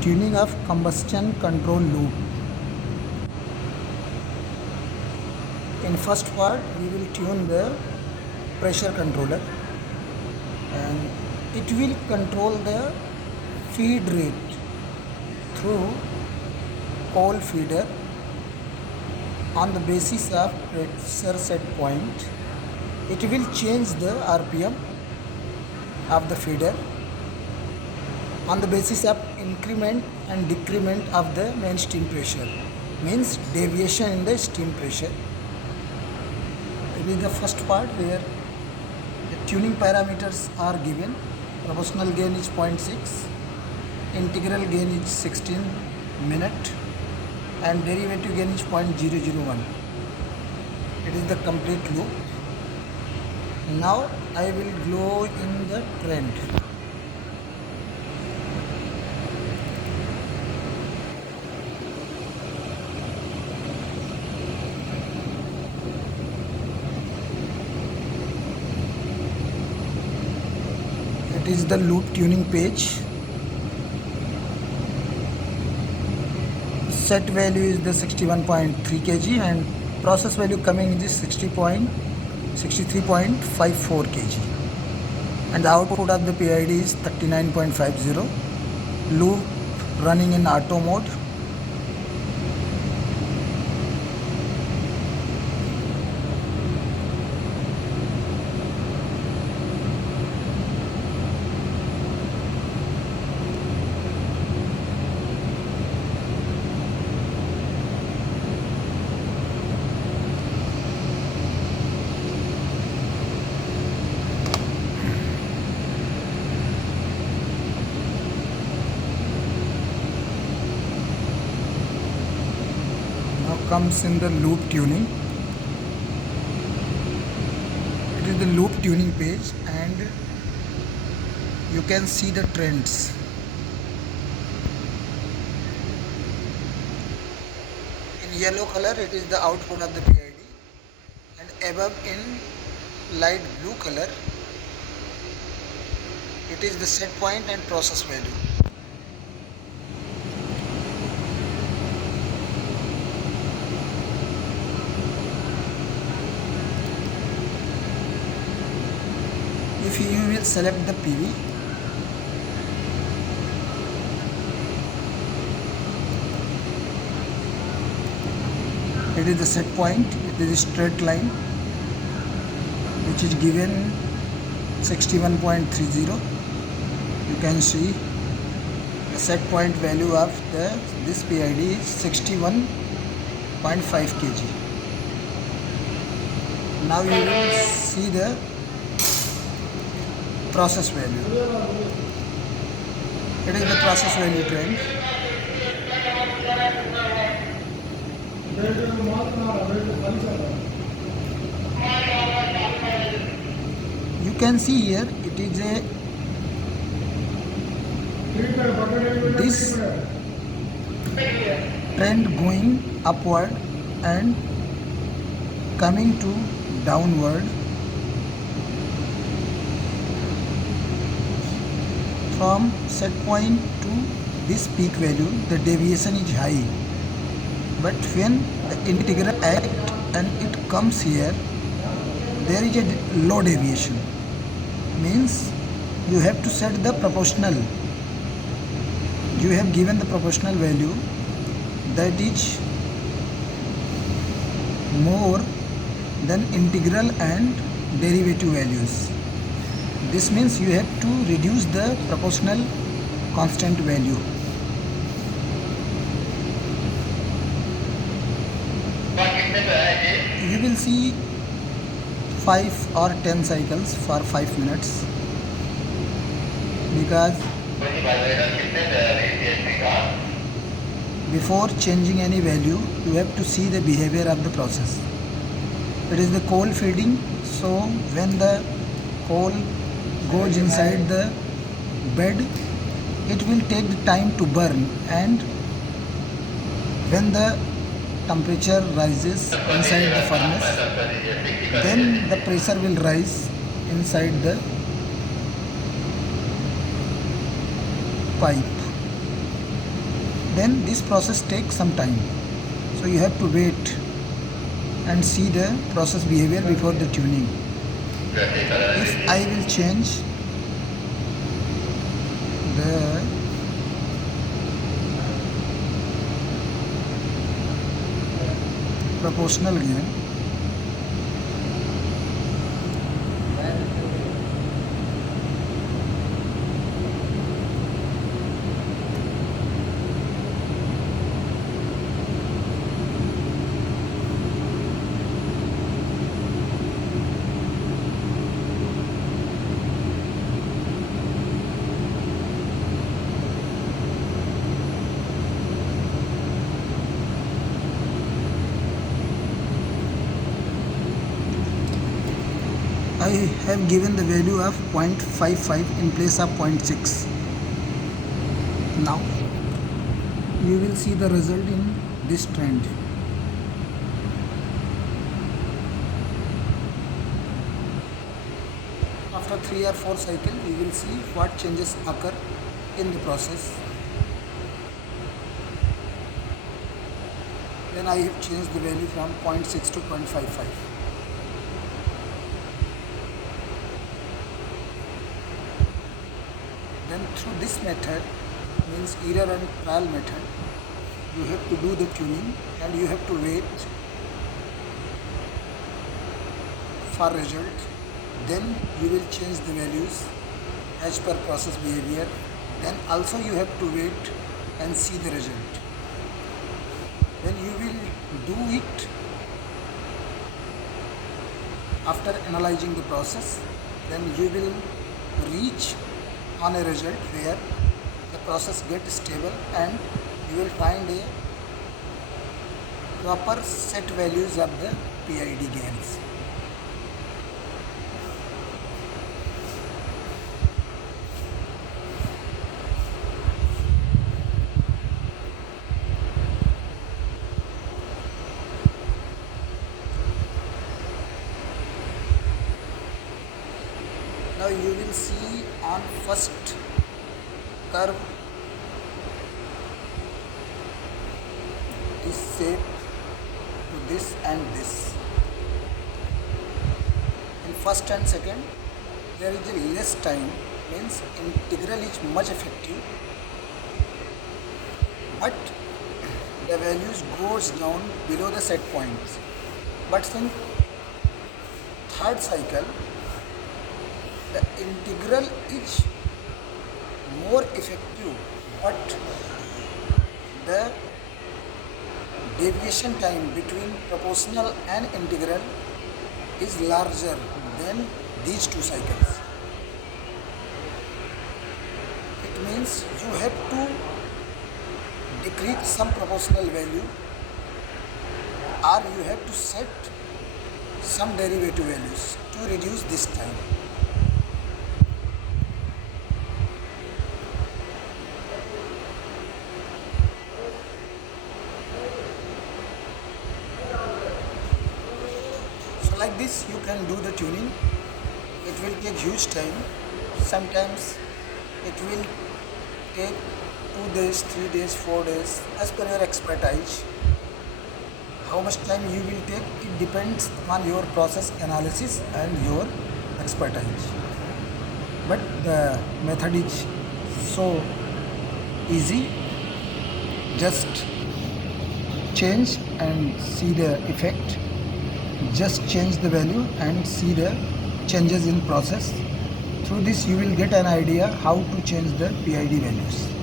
Tuning of combustion control loop. In first part we will tune the pressure controller, and it will control the feed rate through coal feeder on the basis of pressure set point. It will change the RPM of the feeder on the basis of increment and decrement of the main steam pressure, means deviation in the steam pressure. It is the first part where the tuning parameters are given. Proportional gain is 0.6, integral gain is 16 minute, and derivative gain is 0.001. It is the complete loop. Now I will go in the trend. It is the loop tuning page. Set value is the 61.3 kg and process value coming is 63.54 kg, and the output of the PID is 39.50. Loop running in auto mode. Comes in the loop tuning. It is the loop tuning page, and you can see the trends. In yellow color it is the output of the PID, and above in light blue color it is the set point and process value. If you will select the PV, it is the set point. It is a straight line which is given 61.30. You can see the set point value of this PID is 61.5 kg. Now you will see the process value. It is the process value trend. You can see here it is this trend going upward and coming to downward. From set point to this peak value, the deviation is high, but when the integral act and it comes here, there is a low deviation, means you have to set the proportional. You have given the proportional value that is more than integral and derivative values. This means you have to reduce the proportional constant value. You will see 5 or 10 cycles for 5 minutes, because before changing any value you have to see the behavior of the process. It is the coal feeding, so when the coal goes inside the bed, it will take the time to burn, and when the temperature rises inside the furnace, then the pressure will rise inside the pipe. then this process takes some time. So you have to wait and see the process behavior before the tuning. If I will change the proportional gain, I have given the value of 0.55 in place of 0.6. Now you will see the result in this trend. After 3 or 4 cycles, we will see what changes occur in the process. Then I have changed the value from 0.6 to 0.55. Then through this method, means error and trial method, you have to do the tuning and you have to wait for result. Then you will change the values as per process behavior. Then also you have to wait and see the result. When you will do it after analyzing the process, then you will reach on a result where the process gets stable and you will find a proper set values of the PID gains. Now you will see on first curve this shape to this and this. In first and second there is a less time, means integral is much effective, but the values goes down below the set points. But in third cycle the integral is more effective, but the deviation time between proportional and integral is larger than these two cycles. It means you have to decrease some proportional value or you have to set some derivative values to reduce this time. Like this you can do the tuning. It will take huge time. Sometimes it will take 2 days, 3 days, 4 days as per your expertise. How much time you will take, it depends on your process analysis and your expertise. But the method is so easy. Just change and see the effect. Just change the value and see the changes in process. Through this you will get an idea how to change the PID values.